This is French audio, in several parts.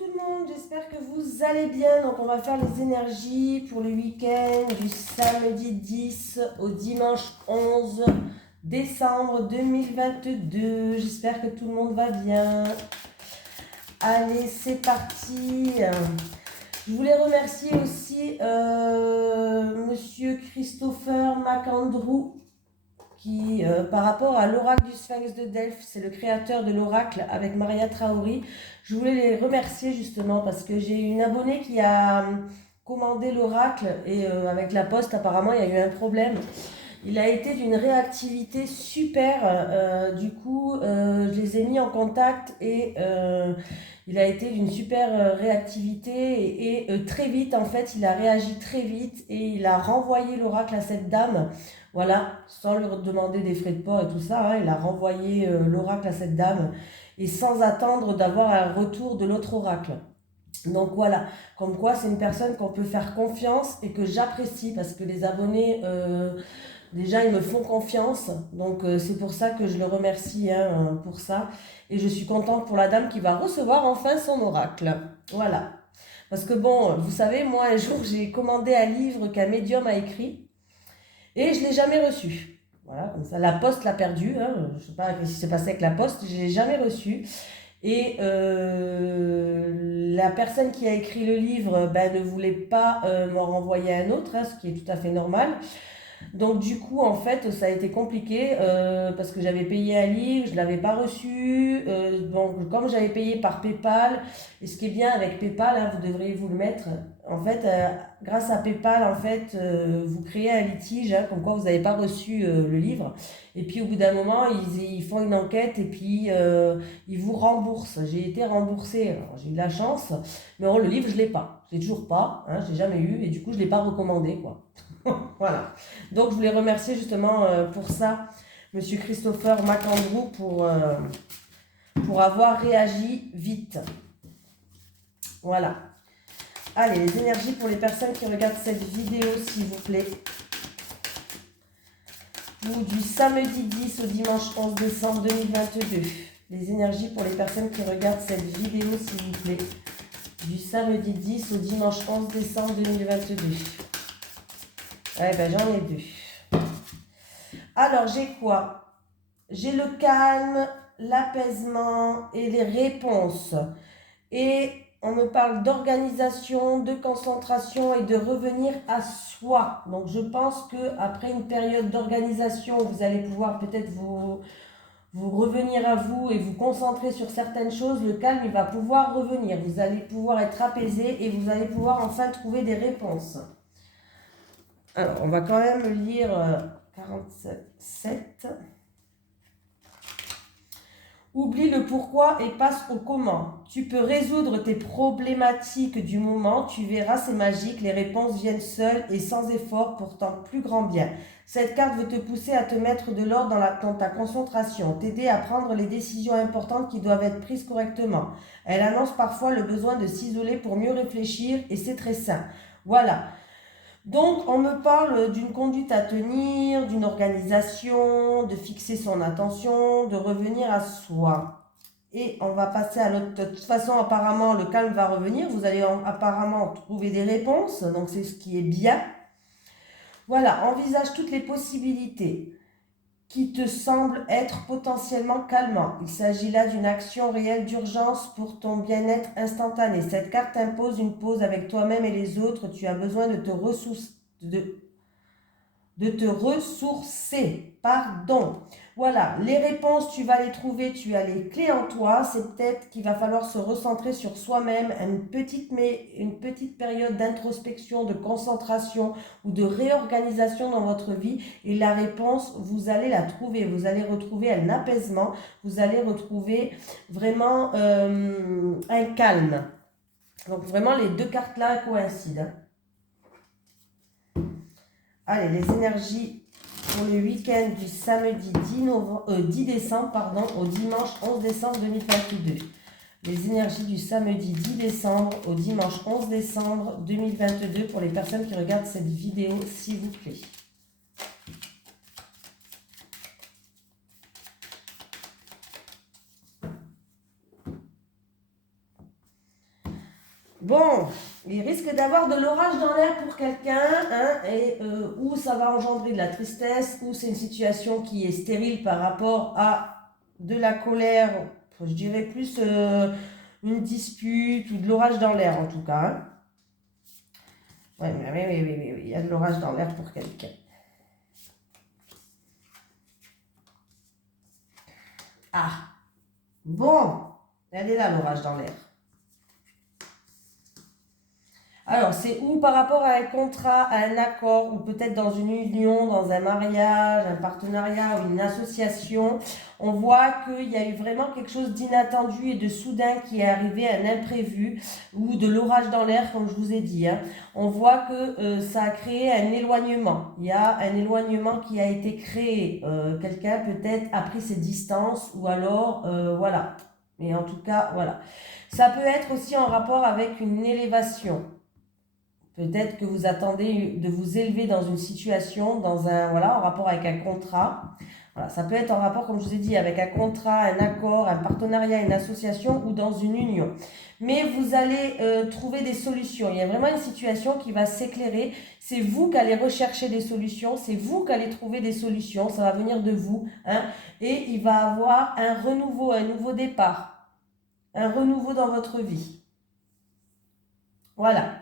tout le monde, j'espère que vous allez bien. Donc on va faire les énergies pour le week-end du samedi 10 au dimanche 11 décembre 2022. J'espère que tout le monde va bien. Allez, c'est parti. Je voulais remercier aussi Monsieur Christopher McAndrew qui, par rapport à l'oracle du Sphinx de Delphes, c'est le créateur de l'oracle avec Maria Traoré. Je voulais les remercier justement parce que j'ai une abonnée qui a commandé l'oracle et avec la poste, apparemment, il y a eu un problème. Il a été d'une réactivité super, du coup je les ai mis en contact et il a été d'une super réactivité et très vite en fait, il a réagi très vite et il a renvoyé l'oracle à cette dame, voilà, sans lui demander des frais de port et tout ça, hein, il a renvoyé l'oracle à cette dame et sans attendre d'avoir un retour de l'autre oracle. Donc voilà, comme quoi c'est une personne qu'on peut faire confiance et que j'apprécie parce que les abonnés... déjà, ils me font confiance, donc c'est pour ça que je le remercie hein, pour ça. Et je suis contente pour la dame qui va recevoir enfin son oracle. Voilà. Parce que bon, vous savez, moi un jour j'ai commandé un livre qu'un médium a écrit et je ne l'ai jamais reçu. Voilà, comme ça, la poste l'a perdu. Hein. Je ne sais pas ce qui s'est passé avec la poste, je ne l'ai jamais reçu. Et la personne qui a écrit le livre ben, ne voulait pas m'en renvoyer un autre, hein, ce qui est tout à fait normal. Donc du coup, en fait, ça a été compliqué parce que j'avais payé un livre, je ne l'avais pas reçu. Donc comme j'avais payé par PayPal, et ce qui est bien avec PayPal, hein, vous devriez vous le mettre. En fait, grâce à PayPal, en fait, vous créez un litige, hein, comme quoi vous n'avez pas reçu le livre. Et puis au bout d'un moment, ils font une enquête et puis ils vous remboursent. J'ai été remboursée, alors, j'ai eu de la chance, mais bon, le livre, je ne l'ai pas. Je l'ai toujours pas, hein, je l'ai jamais eu et du coup, je ne l'ai pas recommandé, quoi. Voilà. Donc je voulais remercier justement pour ça Monsieur Christopher McAndrew pour avoir réagi vite. Voilà. Allez, les énergies pour les personnes qui regardent cette vidéo, s'il vous plaît. Ou du samedi 10 au dimanche 11 décembre 2022. Les énergies pour les personnes qui regardent cette vidéo, s'il vous plaît. Du samedi 10 au dimanche 11 décembre 2022. Ouais, ben j'en ai deux. Alors, j'ai quoi? J'ai le calme, l'apaisement et les réponses. Et on me parle d'organisation, de concentration et de revenir à soi. Donc, je pense qu'après une période d'organisation, vous allez pouvoir peut-être vous revenir à vous et vous concentrer sur certaines choses. Le calme, il va pouvoir revenir. Vous allez pouvoir être apaisé et vous allez pouvoir enfin trouver des réponses. Alors, on va quand même lire 47. Oublie le pourquoi et passe au comment. Tu peux résoudre tes problématiques du moment, tu verras, c'est magique, les réponses viennent seules et sans effort pour ton plus grand bien. Cette carte veut te pousser à te mettre de l'ordre dans ta concentration, t'aider à prendre les décisions importantes qui doivent être prises correctement. Elle annonce parfois le besoin de s'isoler pour mieux réfléchir et c'est très sain. Voilà. Donc, on me parle d'une conduite à tenir, d'une organisation, de fixer son attention, de revenir à soi. Et on va passer à l'autre. De toute façon, apparemment, le calme va revenir. Vous allez apparemment trouver des réponses. Donc, c'est ce qui est bien. Voilà, envisage toutes les possibilités qui te semblent être potentiellement calmants. Il s'agit là d'une action réelle d'urgence pour ton bien-être instantané. Cette carte impose une pause avec toi-même et les autres. Tu as besoin de te ressourcer. Pardon. Voilà, les réponses, tu vas les trouver, tu as les clés en toi. C'est peut-être qu'il va falloir se recentrer sur soi-même, une petite période d'introspection, de concentration ou de réorganisation dans votre vie. Et la réponse, vous allez la trouver. Vous allez retrouver un apaisement. Vous allez retrouver vraiment un calme. Donc vraiment, les deux cartes-là coïncident. Allez, les énergies pour le week-end du samedi 10 décembre au dimanche 11 décembre 2022. Les énergies du samedi 10 décembre au dimanche 11 décembre 2022 pour les personnes qui regardent cette vidéo, s'il vous plaît. Bon, il risque d'avoir de l'orage dans l'air pour quelqu'un, hein, et ou ça va engendrer de la tristesse, ou c'est une situation qui est stérile par rapport à de la colère, je dirais plus une dispute ou de l'orage dans l'air en tout cas. Hein. Ouais, oui, il y a de l'orage dans l'air pour quelqu'un. Ah, bon, elle est là l'orage dans l'air. Alors, c'est ou par rapport à un contrat, à un accord, ou peut-être dans une union, dans un mariage, un partenariat ou une association, on voit qu'il y a eu vraiment quelque chose d'inattendu et de soudain qui est arrivé, un imprévu, ou de l'orage dans l'air, comme je vous ai dit. Hein. On voit que ça a créé un éloignement. Il y a un éloignement qui a été créé. Quelqu'un peut-être a pris ses distances, ou alors, voilà. Mais en tout cas, voilà. Ça peut être aussi en rapport avec une élévation. Peut-être que vous attendez de vous élever dans une situation, voilà, en rapport avec un contrat. Voilà, ça peut être en rapport, comme je vous ai dit, avec un contrat, un accord, un partenariat, une association ou dans une union. Mais vous allez trouver des solutions. Il y a vraiment une situation qui va s'éclairer. C'est vous qui allez rechercher des solutions. C'est vous qui allez trouver des solutions. Ça va venir de vous. Hein, et il va avoir un renouveau, un nouveau départ. Un renouveau dans votre vie. Voilà.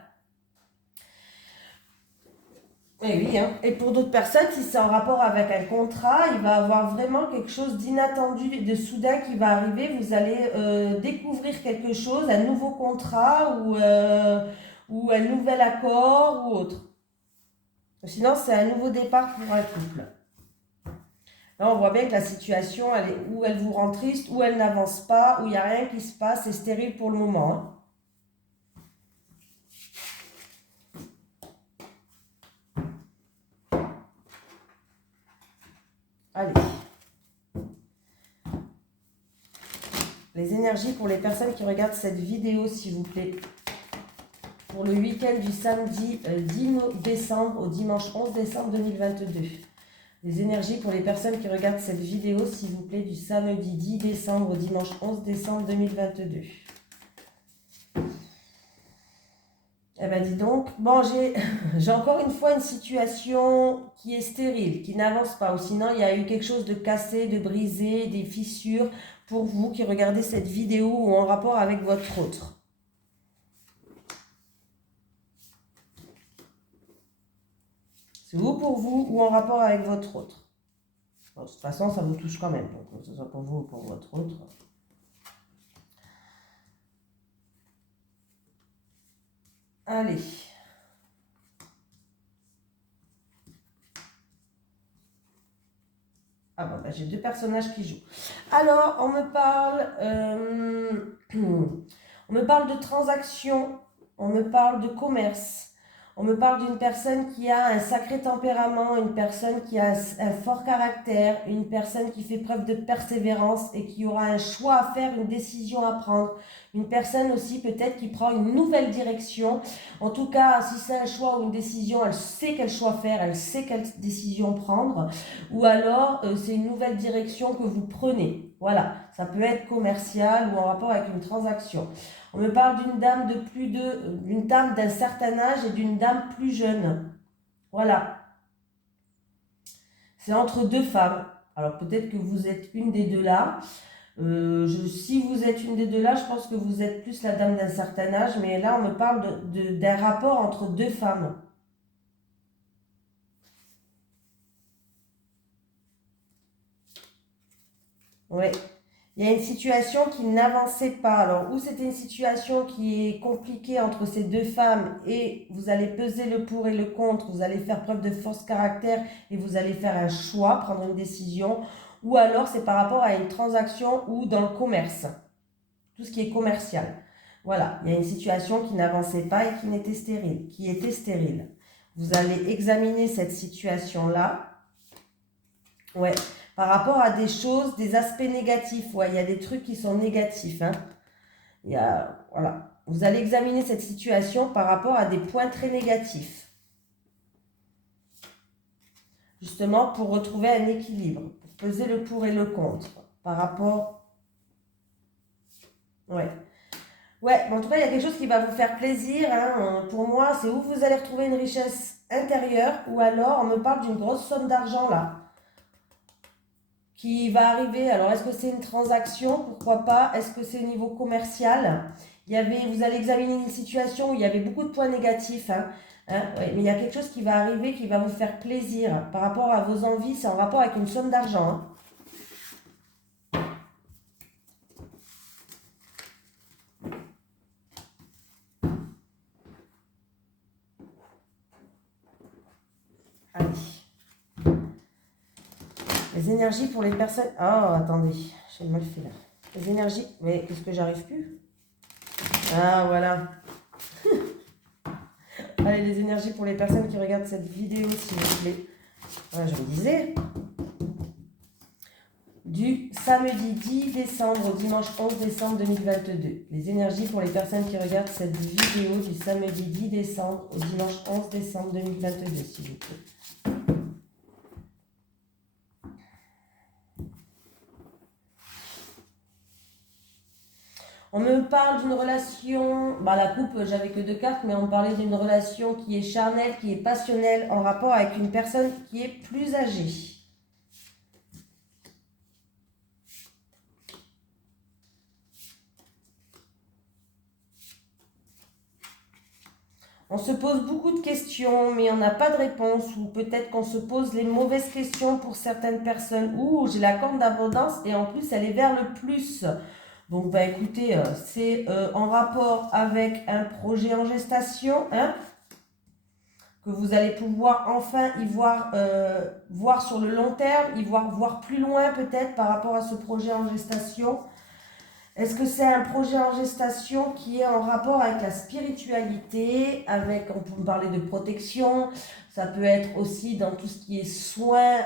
Et oui, hein. Et pour d'autres personnes, si c'est en rapport avec un contrat, il va avoir vraiment quelque chose d'inattendu, de soudain qui va arriver. Vous allez découvrir quelque chose, un nouveau contrat ou un nouvel accord ou autre. Sinon, c'est un nouveau départ pour un couple. Là, on voit bien que la situation, elle est, ou elle vous rend triste, ou elle n'avance pas, ou il n'y a rien qui se passe, c'est stérile pour le moment. Hein. Allez. Les énergies pour les personnes qui regardent cette vidéo, s'il vous plaît. Pour le week-end du samedi 10 décembre au dimanche 11 décembre 2022. Les énergies pour les personnes qui regardent cette vidéo, s'il vous plaît, du samedi 10 décembre au dimanche 11 décembre 2022. Eh bien, dis donc, bon, j'ai encore une fois une situation qui est stérile, qui n'avance pas. Ou sinon, il y a eu quelque chose de cassé, de brisé, des fissures pour vous qui regardez cette vidéo ou en rapport avec votre autre. C'est ou pour vous ou en rapport avec votre autre. Bon, de toute façon, ça vous touche quand même, que ce soit pour vous ou pour votre autre. Allez. Ah bon, bah, j'ai deux personnages qui jouent. Alors, on me parle de transactions, on me parle de commerce, on me parle d'une personne qui a un sacré tempérament, une personne qui a un fort caractère, une personne qui fait preuve de persévérance et qui aura un choix à faire, une décision à prendre. Une personne aussi peut-être qui prend une nouvelle direction. En tout cas, si c'est un choix ou une décision, elle sait quel choix faire, elle sait quelle décision prendre. Ou alors, c'est une nouvelle direction que vous prenez. Voilà, ça peut être commercial ou en rapport avec une transaction. On me parle d'une dame d'une dame d'un certain âge et d'une dame plus jeune. Voilà. C'est entre deux femmes. Alors peut-être que vous êtes une des deux là. Si vous êtes une des deux là, je pense que vous êtes plus la dame d'un certain âge. Mais là, on me parle d'un rapport entre deux femmes. Ouais. Il y a une situation qui n'avançait pas. Alors, ou c'était une situation qui est compliquée entre ces deux femmes et vous allez peser le pour et le contre, vous allez faire preuve de force caractère et vous allez faire un choix, prendre une décision. Ou alors, c'est par rapport à une transaction ou dans le commerce, tout ce qui est commercial. Voilà, il y a une situation qui n'avançait pas et qui était stérile. Vous allez examiner cette situation-là. Ouais. Par rapport à des choses, des aspects négatifs. Ouais, il y a des trucs qui sont négatifs. Hein. Voilà. Vous allez examiner cette situation par rapport à des points très négatifs. Justement, pour retrouver un équilibre. Pour peser le pour et le contre. Par rapport... Ouais. Ouais, mais en tout cas, il y a quelque chose qui va vous faire plaisir, hein. Pour moi, c'est où vous allez retrouver une richesse intérieure, ou alors on me parle d'une grosse somme d'argent là, qui va arriver. Alors, est-ce que c'est une transaction? Pourquoi pas? Est-ce que c'est au niveau commercial? Vous allez examiner une situation où il y avait beaucoup de points négatifs, ouais, mais il y a quelque chose qui va arriver qui va vous faire plaisir par rapport à vos envies. C'est en rapport avec une somme d'argent, hein. Allez. Les énergies pour les personnes... Oh, attendez, j'ai mal fait là. Les énergies... Mais qu'est-ce que j'arrive plus? Ah, voilà. Allez, les énergies pour les personnes qui regardent cette vidéo, s'il vous plaît. Voilà, je me disais. Du samedi 10 décembre au dimanche 11 décembre 2022. Les énergies pour les personnes qui regardent cette vidéo du samedi 10 décembre au dimanche 11 décembre 2022, s'il vous plaît. On me parle d'une relation, la coupe, j'avais que 2 cartes, mais on me parlait d'une relation qui est charnelle, qui est passionnelle, en rapport avec une personne qui est plus âgée. On se pose beaucoup de questions, mais on n'a pas de réponse, ou peut-être qu'on se pose les mauvaises questions pour certaines personnes. Ouh, j'ai la corne d'abondance et en plus, elle est vers le plus. Donc, écoutez, c'est en rapport avec un projet en gestation, que vous allez pouvoir enfin y voir sur le long terme, voir plus loin peut-être par rapport à ce projet en gestation. Est-ce que c'est un projet en gestation qui est en rapport avec la spiritualité, on peut parler de protection, ça peut être aussi dans tout ce qui est soins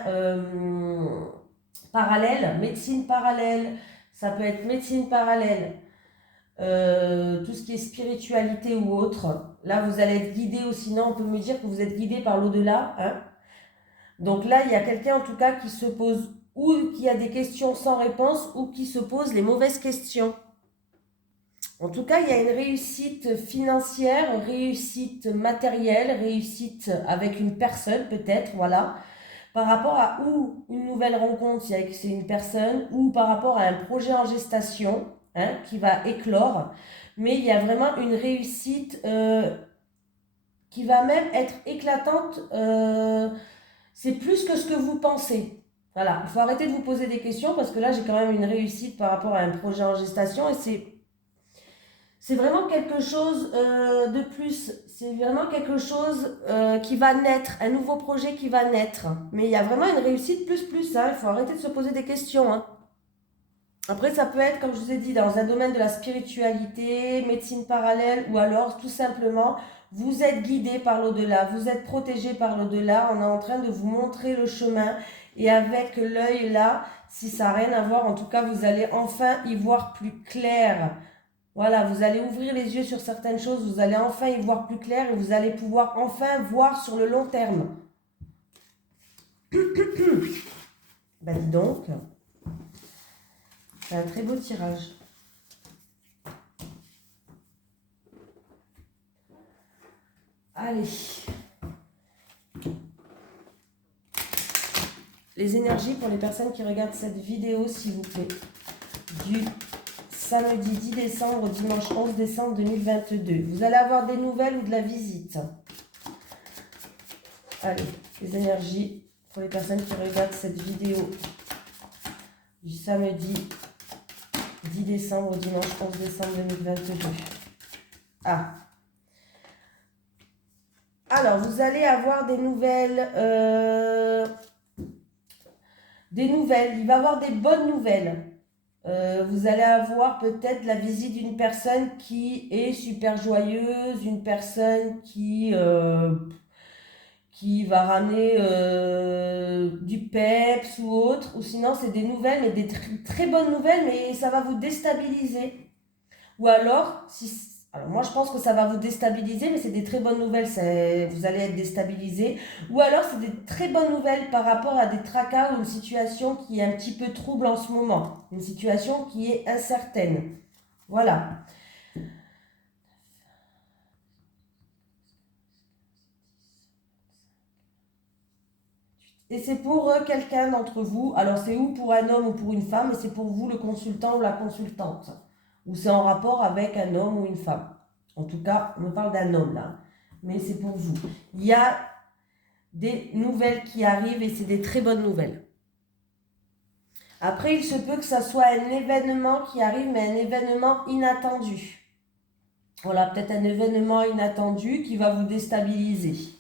parallèles, médecine parallèle, ça peut être médecine parallèle, tout ce qui est spiritualité ou autre. Là, vous allez être guidé, ou sinon on peut me dire que vous êtes guidé par l'au-delà, Donc là, il y a quelqu'un en tout cas qui se pose, ou qui a des questions sans réponse, ou qui se pose les mauvaises questions. En tout cas, il y a une réussite financière, réussite matérielle, réussite avec une personne peut-être, voilà, par rapport à ou une nouvelle rencontre, c'est une personne, ou par rapport à un projet en gestation, qui va éclore. Mais il y a vraiment une réussite qui va même être éclatante. C'est plus que ce que vous pensez. Voilà, il faut arrêter de vous poser des questions parce que là, j'ai quand même une réussite par rapport à un projet en gestation et c'est vraiment quelque chose de plus. C'est vraiment quelque chose qui va naître, un nouveau projet qui va naître. Mais il y a vraiment une réussite plus. Il faut arrêter de se poser des questions. Après, ça peut être, comme je vous ai dit, dans un domaine de la spiritualité, médecine parallèle, ou alors tout simplement, vous êtes guidé par l'au-delà, vous êtes protégé par l'au-delà, on est en train de vous montrer le chemin. Et avec l'œil là, si ça n'a rien à voir, en tout cas, vous allez enfin y voir plus clair. Voilà, vous allez ouvrir les yeux sur certaines choses, vous allez enfin y voir plus clair et vous allez pouvoir enfin voir sur le long terme. Dis donc, c'est un très beau tirage. Allez. Les énergies pour les personnes qui regardent cette vidéo, s'il vous plaît. Du samedi 10 décembre au dimanche 11 décembre 2022. Vous allez avoir des nouvelles ou de la visite. Allez, les énergies pour les personnes qui regardent cette vidéo du samedi 10 décembre au dimanche 11 décembre 2022. Alors, vous allez avoir des nouvelles. Il va y avoir des bonnes nouvelles. Vous allez avoir peut-être la visite d'une personne qui est super joyeuse, une personne qui va ramener du peps ou autre, ou sinon c'est des nouvelles, mais des très bonnes nouvelles, mais ça va vous déstabiliser. Ou alors, alors moi je pense que ça va vous déstabiliser, mais c'est des très bonnes nouvelles, vous allez être déstabilisé. Ou alors c'est des très bonnes nouvelles par rapport à des tracas ou une situation qui est un petit peu trouble en ce moment. Une situation qui est incertaine. Voilà. Et c'est pour quelqu'un d'entre vous. Alors, c'est ou pour un homme ou pour une femme, mais c'est pour vous, le consultant ou la consultante. Ou c'est en rapport avec un homme ou une femme. En tout cas, on me parle d'un homme là. Mais c'est pour vous. Il y a des nouvelles qui arrivent et c'est des très bonnes nouvelles. Après, il se peut que ça soit un événement qui arrive, mais un événement inattendu. Voilà, peut-être un événement inattendu qui va vous déstabiliser.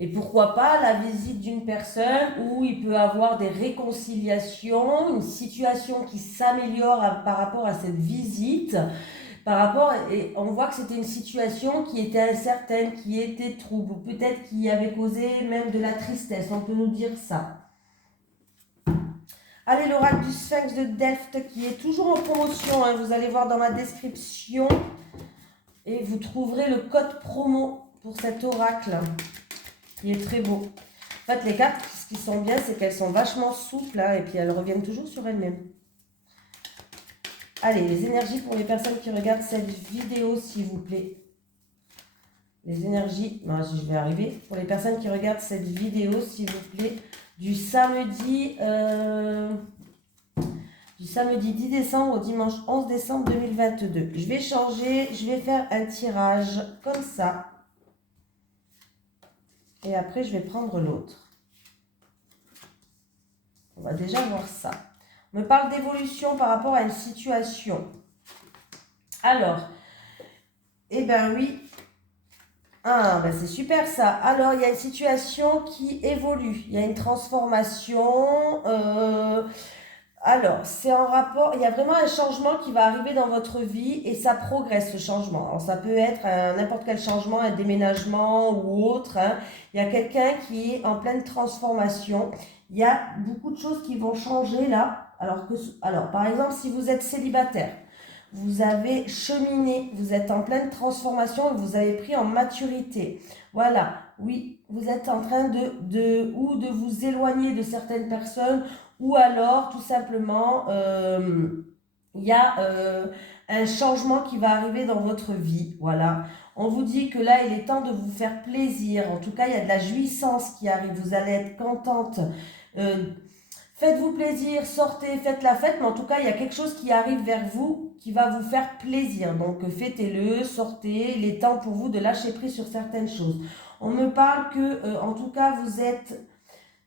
Et pourquoi pas la visite d'une personne où il peut avoir des réconciliations, une situation qui s'améliore par rapport à cette visite, et on voit que c'était une situation qui était incertaine, qui était trouble, ou peut-être qui avait causé même de la tristesse, on peut nous dire ça. Allez, l'oracle du Sphinx de Delft qui est toujours en promotion, hein, vous allez voir dans ma description, et vous trouverez le code promo pour cet oracle. Il est très beau. En fait, les cartes, ce qui sont bien, c'est qu'elles sont vachement souples, hein, et puis elles reviennent toujours sur elles-mêmes. Allez, les énergies pour les personnes qui regardent cette vidéo, s'il vous plaît. Les énergies, je vais arriver. Pour les personnes qui regardent cette vidéo, s'il vous plaît, du samedi 10 décembre au dimanche 11 décembre 2022. Je vais changer, je vais faire un tirage comme ça. Et après, je vais prendre l'autre. On va déjà voir ça. On me parle d'évolution par rapport à une situation. Alors, eh bien oui. Ah, ben c'est super ça. Alors, il y a une situation qui évolue. Il y a une transformation. Alors, c'est en rapport, il y a vraiment un changement qui va arriver dans votre vie et ça progresse ce changement. Alors, ça peut être n'importe quel changement, un déménagement ou autre, hein. Il y a quelqu'un qui est en pleine transformation. Il y a beaucoup de choses qui vont changer là. Alors par exemple, si vous êtes célibataire, vous avez cheminé, vous êtes en pleine transformation, vous avez pris en maturité. Voilà, oui, vous êtes en train de vous éloigner de certaines personnes ou alors tout simplement il y a un changement qui va arriver dans votre vie. Voilà, on vous dit que là il est temps de vous faire plaisir. En tout cas, il y a de la jouissance qui arrive, vous allez être contente. Faites-vous plaisir, sortez, faites la fête, mais en tout cas, il y a quelque chose qui arrive vers vous qui va vous faire plaisir. Donc, fêtez-le, sortez, il est temps pour vous de lâcher prise sur certaines choses. On me parle que, en tout cas,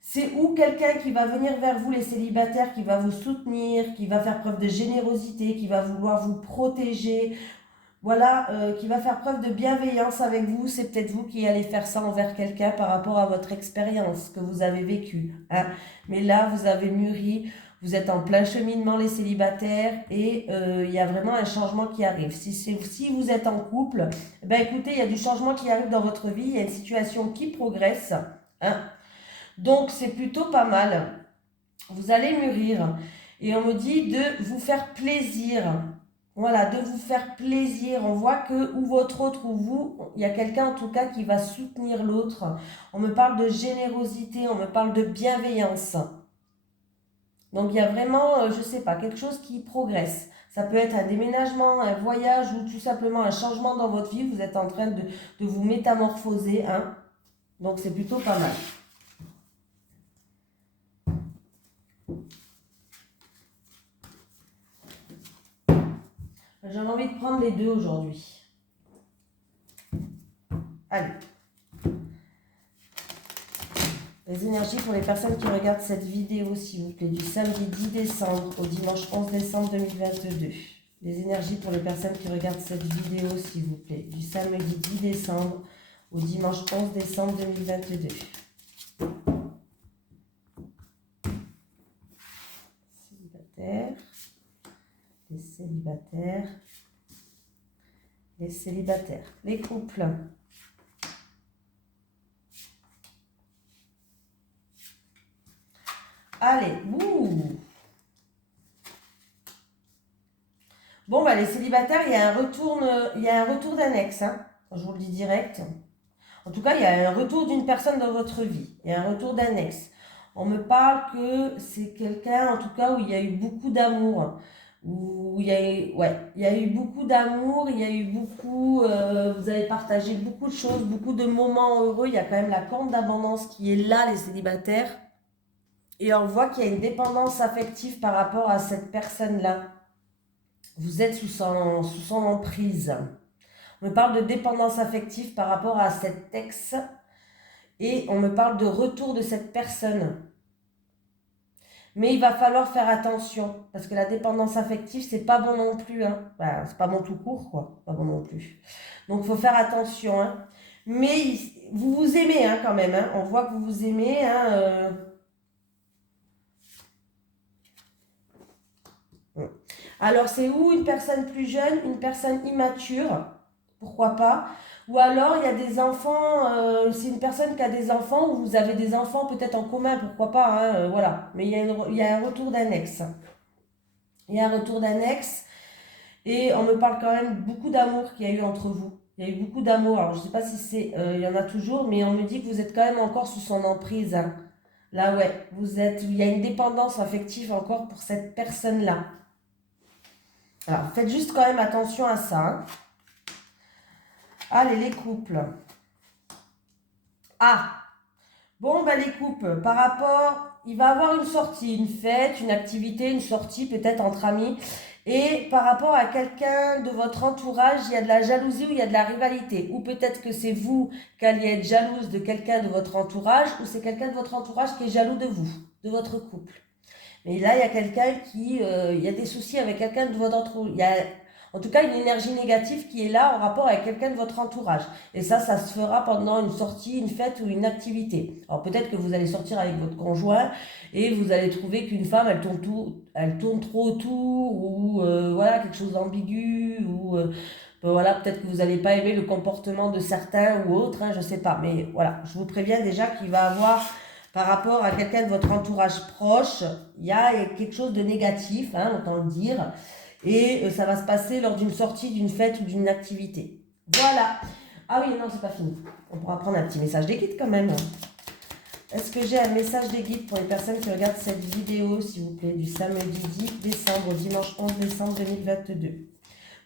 c'est ou quelqu'un qui va venir vers vous, les célibataires, qui va vous soutenir, qui va faire preuve de générosité, qui va vouloir vous protéger. Voilà, qui va faire preuve de bienveillance avec vous. C'est peut-être vous qui allez faire ça envers quelqu'un par rapport à votre expérience que vous avez vécue, hein. Mais là, vous avez mûri, vous êtes en plein cheminement les célibataires et il y a vraiment un changement qui arrive. Si vous êtes en couple, ben écoutez, il y a du changement qui arrive dans votre vie, il y a une situation qui progresse, hein. Donc, c'est plutôt pas mal. Vous allez mûrir et on me dit de vous faire plaisir. Voilà, de vous faire plaisir. On voit que ou votre autre ou vous, il y a quelqu'un en tout cas qui va soutenir l'autre. On me parle de générosité, on me parle de bienveillance. Donc il y a vraiment, je ne sais pas, quelque chose qui progresse. Ça peut être un déménagement, un voyage ou tout simplement un changement dans votre vie. Vous êtes en train de vous métamorphoser, hein. Donc c'est plutôt pas mal. J'avais envie de prendre les deux aujourd'hui. Allez. Les énergies pour les personnes qui regardent cette vidéo, s'il vous plaît, du samedi 10 décembre au dimanche 11 décembre 2022. Les énergies pour les personnes qui regardent cette vidéo, s'il vous plaît, du samedi 10 décembre au dimanche 11 décembre 2022. Célibataires. Les célibataires, les célibataires, les couples. Allez, ouh. Bon, bah les célibataires, il y a un retour d'un ex, hein, je vous le dis direct. En tout cas, il y a un retour d'une personne dans votre vie, il y a un retour d'un ex. On me parle que c'est quelqu'un, en tout cas, où il y a eu beaucoup d'amour. où ouais, il y a eu beaucoup d'amour, il y a eu beaucoup, vous avez partagé beaucoup de choses, beaucoup de moments heureux. Il y a quand même la corne d'abondance qui est là, les célibataires. Et on voit qu'il y a une dépendance affective par rapport à cette personne-là. Vous êtes sous son emprise. On me parle de dépendance affective par rapport à cet ex et on me parle de retour de cette personne. Mais il va falloir faire attention parce que la dépendance affective, c'est pas bon non plus. Hein. Ben, c'est pas bon tout court, quoi. Pas bon non plus. Donc, il faut faire attention. Hein. Mais vous vous aimez hein, quand même. Hein. On voit que vous vous aimez. Hein, Alors, c'est où une personne plus jeune, une personne immature, pourquoi pas. Ou alors, il y a des enfants, c'est une personne qui a des enfants, ou vous avez des enfants peut-être en commun, pourquoi pas, hein, voilà. Mais il y a un retour d'annexe. Il y a un retour d'annexe, et on me parle quand même beaucoup d'amour qu'il y a eu entre vous. Il y a eu beaucoup d'amour, alors je ne sais pas si c'est, il y en a toujours, mais on me dit que vous êtes quand même encore sous son emprise. Hein. Là, ouais, il y a une dépendance affective encore pour cette personne-là. Alors, faites juste quand même attention à ça. Hein. Allez, les couples. Ah, bon, ben les couples, par rapport, il va avoir une sortie, une fête, une activité, une sortie peut-être entre amis. Et par rapport à quelqu'un de votre entourage, il y a de la jalousie ou il y a de la rivalité. Ou peut-être que c'est vous qui alliez être jalouse de quelqu'un de votre entourage ou c'est quelqu'un de votre entourage qui est jaloux de vous, de votre couple. Mais là, il y a quelqu'un il y a des soucis avec quelqu'un de votre entourage. Il y a, en tout cas, une énergie négative qui est là en rapport avec quelqu'un de votre entourage. Et ça se fera pendant une sortie, une fête ou une activité. Alors peut-être que vous allez sortir avec votre conjoint et vous allez trouver qu'une femme, elle tourne trop autour ou voilà, quelque chose d'ambigu ou voilà, peut-être que vous n'allez pas aimer le comportement de certains ou autres, hein, je sais pas. Mais voilà, je vous préviens déjà qu'il va avoir par rapport à quelqu'un de votre entourage proche, il y a quelque chose de négatif, hein, autant le dire, et ça va se passer lors d'une sortie, d'une fête ou d'une activité. Voilà. Ah oui, non, c'est pas fini. On pourra prendre un petit message des guides quand même. Est-ce que j'ai un message des guides pour les personnes qui regardent cette vidéo, s'il vous plaît, du samedi 10 décembre au dimanche 11 décembre 2022.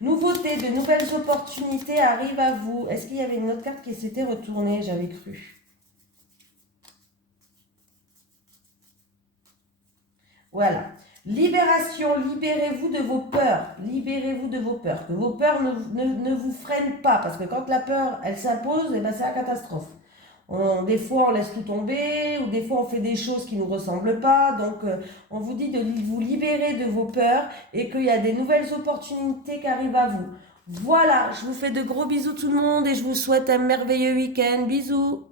Nouveauté, de nouvelles opportunités arrivent à vous. Est-ce qu'il y avait une autre carte qui s'était retournée? J'avais cru. Voilà. Libération, libérez-vous de vos peurs. Libérez-vous de vos peurs. Que vos peurs ne vous freinent pas. Parce que quand la peur, elle s'impose, eh ben, c'est la catastrophe. Des fois, on laisse tout tomber. Ou des fois, on fait des choses qui ne nous ressemblent pas. Donc, on vous dit de vous libérer de vos peurs. Et qu'il y a des nouvelles opportunités qui arrivent à vous. Voilà, je vous fais de gros bisous tout le monde. Et je vous souhaite un merveilleux week-end. Bisous.